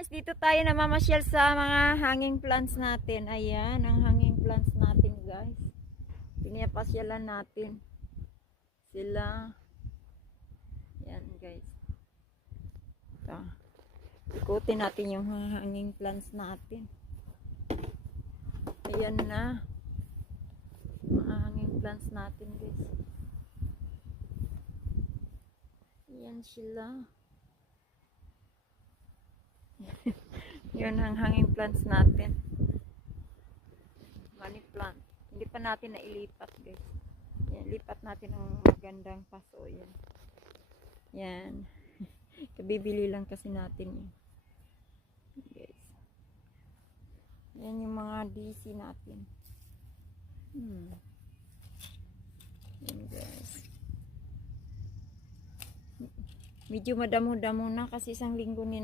Guys, dito tayo namamasyal sa mga hanging plants natin. Ayan, ang hanging plants natin, guys. Pinapasyalan natin sila. Ayan, guys. Ito. Ikutin natin yung hanging plants natin. Ayan na. Mga hanging plants natin, guys. Ayan sila. Yun ang hanging plants natin. Money plant. Hindi pa natin nailipat, guys. Yan, lipat natin ang magandang paso. Yan. Yan. Kabibili lang kasi natin. Guys. Yan yung mga DC natin. Yan, guys. Medyo madamo-damo na kasi isang linggo ni